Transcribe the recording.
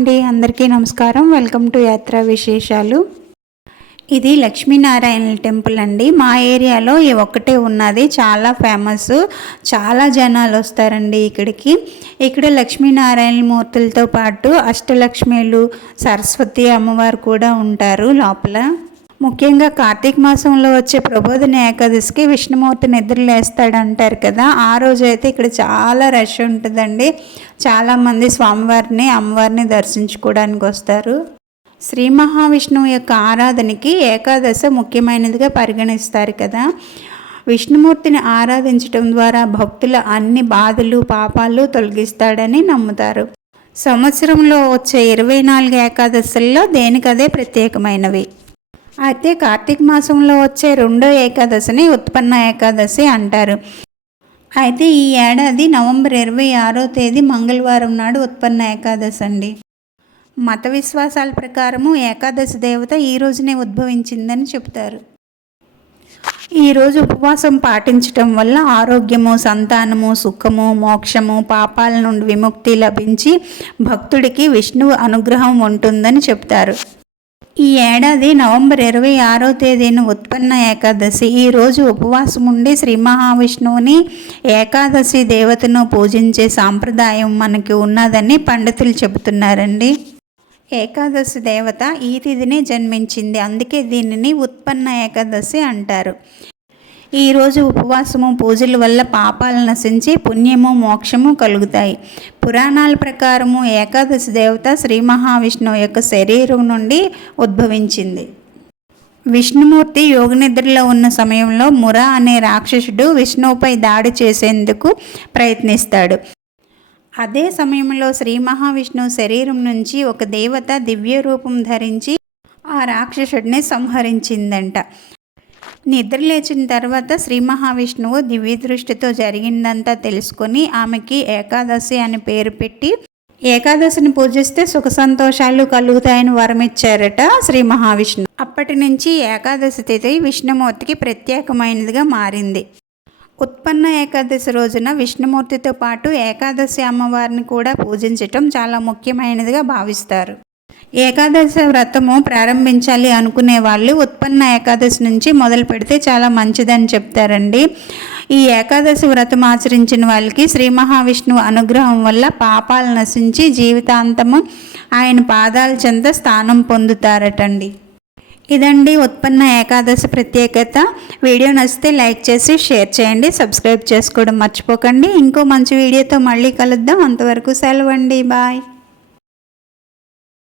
అండి, అందరికీ నమస్కారం. వెల్కమ్ టు యాత్ర విశేషాలు. ఇది లక్ష్మీనారాయణ టెంపుల్ అండి. మా ఏరియాలో ఈ ఒక్కటే ఉన్నది, చాలా ఫేమస్. చాలా జనాలు వస్తారండి ఇక్కడికి. ఇక్కడ లక్ష్మీనారాయణ మూర్తులతో పాటు అష్టలక్ష్మిలు, సరస్వతి అమ్మవారు కూడా ఉంటారు లోపల. ముఖ్యంగా కార్తీక మాసంలో వచ్చే ప్రబోధన ఏకాదశికి విష్ణుమూర్తి నిద్రలేస్తాడు అంటారు కదా, ఆ రోజు అయితే ఇక్కడ చాలా రష్ ఉంటుందండి. చాలామంది స్వామివారిని అమ్మవారిని దర్శించుకోవడానికి వస్తారు. శ్రీ మహావిష్ణువు యొక్క ఆరాధనకి ఏకాదశి ముఖ్యమైనదిగా పరిగణిస్తారు కదా. విష్ణుమూర్తిని ఆరాధించడం ద్వారా భక్తుల అన్ని బాధలు పాపాలు తొలగిస్తాడని నమ్ముతారు. సంవత్సరంలో వచ్చే 24 ఏకాదశుల్లో దేనికదే ప్రత్యేకమైనవి. అయితే కార్తీక మాసంలో వచ్చే రెండో ఏకాదశిని ఉత్పన్న ఏకాదశి అంటారు. అయితే ఈ ఏడాది నవంబర్ 26వ తేదీ మంగళవారం నాడు ఉత్పన్న ఏకాదశి అండి. మత విశ్వాసాల ప్రకారము ఏకాదశి దేవత ఈ రోజునే ఉద్భవించిందని చెప్తారు. ఈరోజు ఉపవాసం పాటించటం వల్ల ఆరోగ్యము, సంతానము, సుఖము, మోక్షము, పాపాల నుండి విముక్తి లభించి భక్తుడికి విష్ణువు అనుగ్రహం ఉంటుందని చెప్తారు. ఈ ఏడాది నవంబర్ 26వ తేదీన ఉత్పన్న ఏకాదశి. ఈరోజు ఉపవాసం ఉండి శ్రీ మహావిష్ణువుని, ఏకాదశి దేవతను పూజించే సాంప్రదాయం మనకి ఉన్నదని పండితులు చెబుతున్నారండి. ఏకాదశి దేవత ఈ తిథినే జన్మించింది, అందుకే దీనిని ఉత్పన్న ఏకాదశి అంటారు. ఈరోజు ఉపవాసము, పూజల వల్ల పాపాలు నశించి పుణ్యము, మోక్షము కలుగుతాయి. పురాణాల ప్రకారము ఏకాదశి దేవత శ్రీ మహావిష్ణువు యొక్క శరీరం నుండి ఉద్భవించింది. విష్ణుమూర్తి యోగనిద్రలో ఉన్న సమయంలో ముర అనే రాక్షసుడు విష్ణువుపై దాడి చేసేందుకు ప్రయత్నిస్తాడు. అదే సమయంలో శ్రీ మహావిష్ణువు శరీరం నుంచి ఒక దేవత దివ్య రూపం ధరించి ఆ రాక్షసుడిని సంహరించిందంట. నిద్రలేచిన తర్వాత శ్రీ మహావిష్ణువు దివ్య దృష్టితో జరిగిందంతా తెలుసుకొని ఆమెకి ఏకాదశి అని పేరు పెట్టి ఏకాదశిని పూజిస్తే సుఖ సంతోషాలు కలుగుతాయని వరమిచ్చారట శ్రీ మహావిష్ణువు. అప్పటి నుంచి ఏకాదశి తిథి విష్ణుమూర్తికి ప్రత్యేకమైనదిగా మారింది. ఉత్పన్న ఏకాదశి రోజున విష్ణుమూర్తితో పాటు ఏకాదశి అమ్మవారిని కూడా పూజించటం చాలా ముఖ్యమైనదిగా భావిస్తారు. ఏకాదశి వ్రతము ప్రారంభించాలి అనుకునే వాళ్ళు ఉత్పన్న ఏకాదశి నుంచి మొదలు పెడితే చాలా మంచిదని చెప్తారండి. ఈ ఏకాదశి వ్రతం ఆచరించిన వాళ్ళకి శ్రీ మహావిష్ణువు అనుగ్రహం వల్ల పాపాలు నశించి జీవితాంతము ఆయన పాదాల చెంత స్థానం పొందుతారటండి. ఇదండి ఉత్పన్న ఏకాదశి ప్రత్యేకత. వీడియో నచ్చితే లైక్ చేసి షేర్ చేయండి, సబ్స్క్రైబ్ చేసుకోవడం మర్చిపోకండి. ఇంకో మంచి వీడియోతో మళ్ళీ కలుద్దాం. అంతవరకు సెలవండి, బాయ్.